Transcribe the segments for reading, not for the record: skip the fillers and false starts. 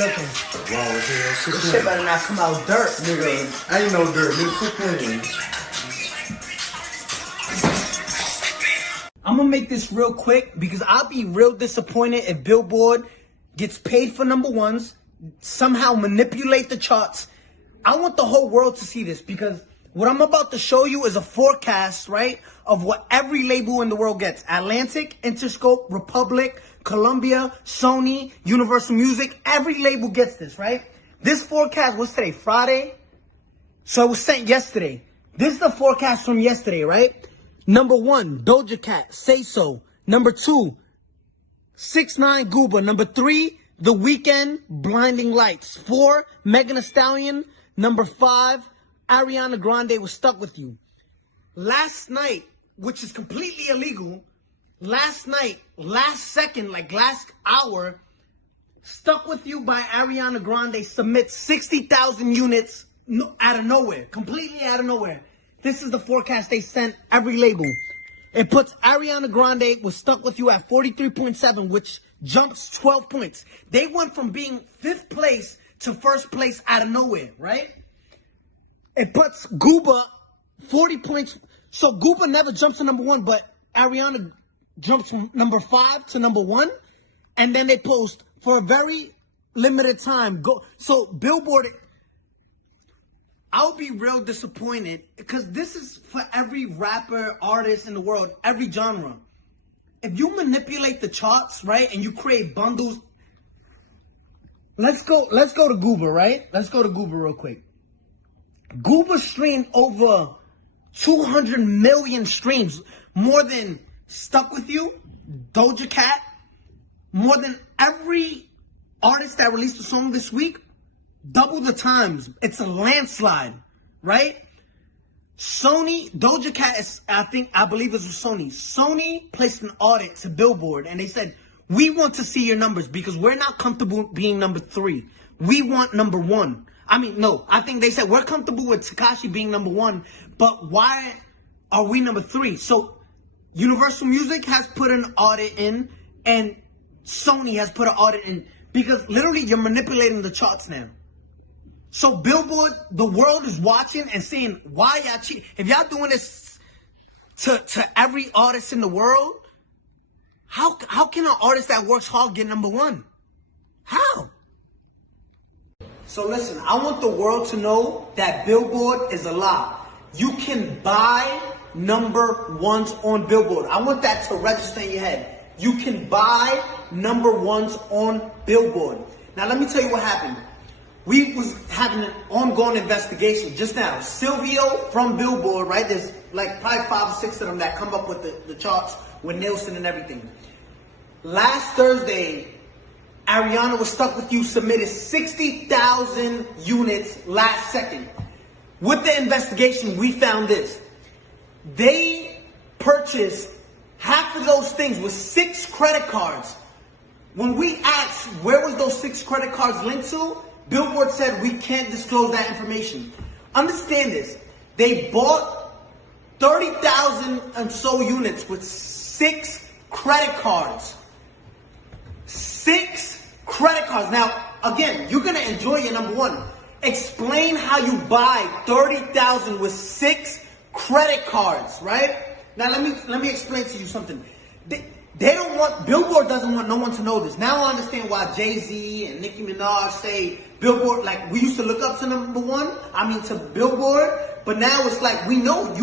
looking? Wow, as hell. This shit better not come out dirt, Nigga, ain't no dirt, nigga. Quit playing. I'm gonna make this real quick because I'll be real disappointed if Billboard gets paid for number ones, somehow manipulate the charts. I want the whole world to see this because what I'm about to show you is a forecast, right, of what every label in the world gets. Atlantic, Interscope, Republic, Columbia, Sony, Universal Music, every label gets this, right? This forecast, what's today, Friday? So it was sent yesterday. This is the forecast from yesterday, right? Number 1, Doja Cat, Say So. Number 2, 6IX9INE Gooba. Number 3, The Weeknd, Blinding Lights. 4, Megan Thee Stallion. Number 5, Ariana Grande was Stuck With You. Last night, which is completely illegal, last night, last second, like last hour, Stuck With You by Ariana Grande submits 60,000 units out of nowhere, completely out of nowhere. This is the forecast they sent every label. It puts Ariana Grande was Stuck With You at 43.7, which jumps 12 points. They went from being 5th place to 1st place out of nowhere, right? It puts Gooba 40 points. So Gooba never jumps to number 1, but Ariana jumps from number 5 to number 1. And then they post for a very limited time. So Billboard, I'll be real disappointed because this is for every rapper, artist in the world, every genre. If you manipulate the charts, right, and you create bundles, let's go to Gooba, right? Let's go to Gooba real quick. Gooba streamed over 200 million streams, more than Stuck With You, Doja Cat, more than every artist that released a song this week. Double the times. It's a landslide, right? Sony, Doja Cat is, I believe it was Sony. Sony placed an audit to Billboard and they said, we want to see your numbers because we're not comfortable being number 3. We want number 1. I think they said we're comfortable with Tekashi being number 1, but why are we number 3? So Universal Music has put an audit in and Sony has put an audit in because literally you're manipulating the charts now. So Billboard, the world is watching and saying, why y'all cheat? If y'all doing this to every artist in the world, how can an artist that works hard get number 1? How? So listen, I want the world to know that Billboard is a lie. You can buy number 1s on Billboard. I want that to register in your head. You can buy number 1s on Billboard. Now let me tell you what happened. We was having an ongoing investigation just now. Silvio from Billboard, right? There's like probably 5 or 6 of them that come up with the charts with Nielsen and everything. Last Thursday, Ariana was Stuck With You submitted 60,000 units last second. With the investigation, we found this. They purchased half of those things with 6 credit cards. When we asked where was those 6 credit cards linked to, Billboard said we can't disclose that information. Understand this. They bought 30,000 and so units with 6 credit cards. 6 credit cards. Now, again, you're going to enjoy your number 1. Explain how you buy 30,000 with 6 credit cards, right? Now, let me explain to you something. They don't want, Billboard doesn't want no one to know this. Now I understand why Jay-Z and Nicki Minaj say Billboard, like we used to look up to number 1, to Billboard, but now it's like we know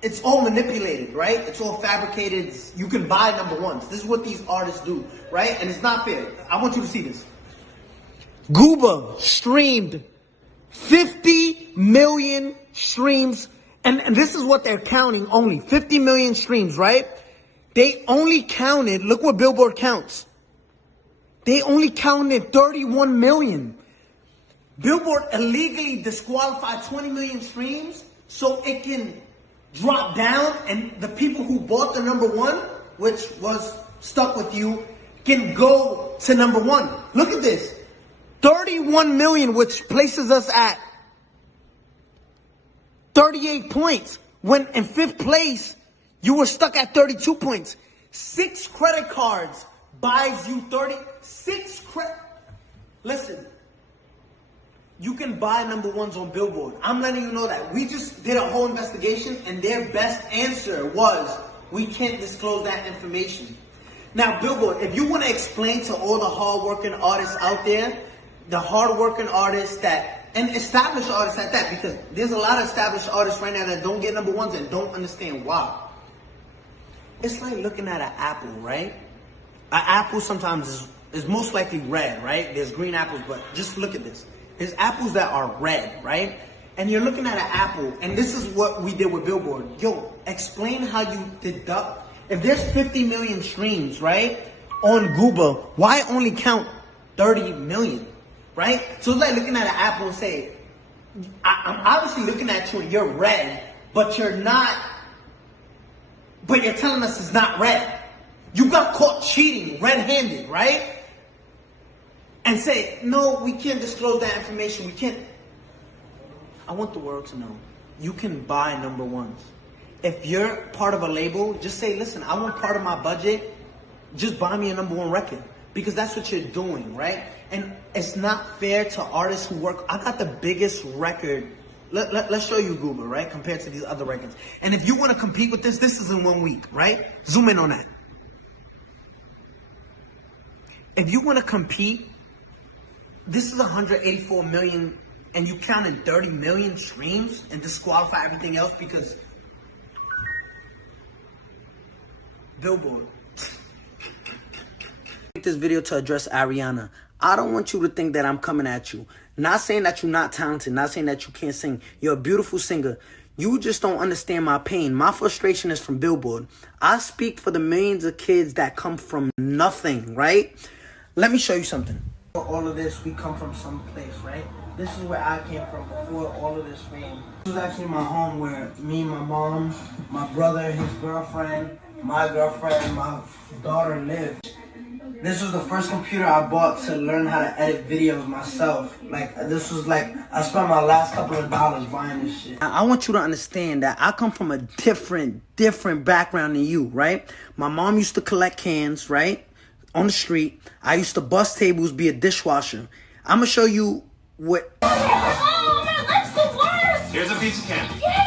it's all manipulated, right? It's all fabricated. You can buy number 1s. This is what these artists do, right? And it's not fair. I want you to see this. Gooba streamed 50 million streams, and this is what they're counting only, 50 million streams, right? They only counted, look what Billboard counts. They only counted 31 million. Billboard illegally disqualified 20 million streams so it can drop down and the people who bought the number 1, which was Stuck With You, can go to number 1. Look at this. 31 million, which places us at 38 points. When in 5th place, you were stuck at 32 points. 6 credit cards buys you 36 credit. Listen, you can buy number ones on Billboard. I'm letting you know that. We just did a whole investigation and their best answer was, we can't disclose that information. Now, Billboard, if you want to explain to all the hard-working artists out there, the hard-working artists that, and established artists at that, because there's a lot of established artists right now that don't get number ones and don't understand why. It's like looking at an apple, right? An apple sometimes is most likely red, right? There's green apples, but just look at this. There's apples that are red, right? And you're looking at an apple, and this is what we did with Billboard. Yo, explain how you deduct. If there's 50 million streams, right, on Google, why only count 30 million, right? So it's like looking at an apple and say, I'm obviously looking at you and you're red, but you're not, but you're telling us it's not red. You got caught cheating red-handed, right? And say, no, we can't disclose that information. We can't. I want the world to know. You can buy number ones. If you're part of a label, just say, listen, I want part of my budget. Just buy me a number one record. Because that's what you're doing, right? And it's not fair to artists who work. I got the biggest record. Let's show you Google, right? Compared to these other records. And if you want to compete with this is in 1 week, right? Zoom in on that. If you want to compete, this is 184 million, and you count in 30 million streams and disqualify everything else because Billboard. Make this video to address Ariana. I don't want you to think that I'm coming at you. Not saying that you're not talented, not saying that you can't sing. You're a beautiful singer. You just don't understand my pain. My frustration is from Billboard. I speak for the millions of kids that come from nothing, right? Let me show you something. For all of this, we come from some place, right? This is where I came from before all of this fame. This was actually my home where me, my mom, my brother, his girlfriend, my girlfriend, my daughter lived. This was the first computer I bought to learn how to edit videos myself. Like, this was like, I spent my last couple of dollars buying this shit. I want you to understand that I come from a different background than you, right? My mom used to collect cans, right? On the street. I used to bust tables, be a dishwasher. I'm gonna show you what. Oh, my leg's the worst! Here's a pizza can. Yeah!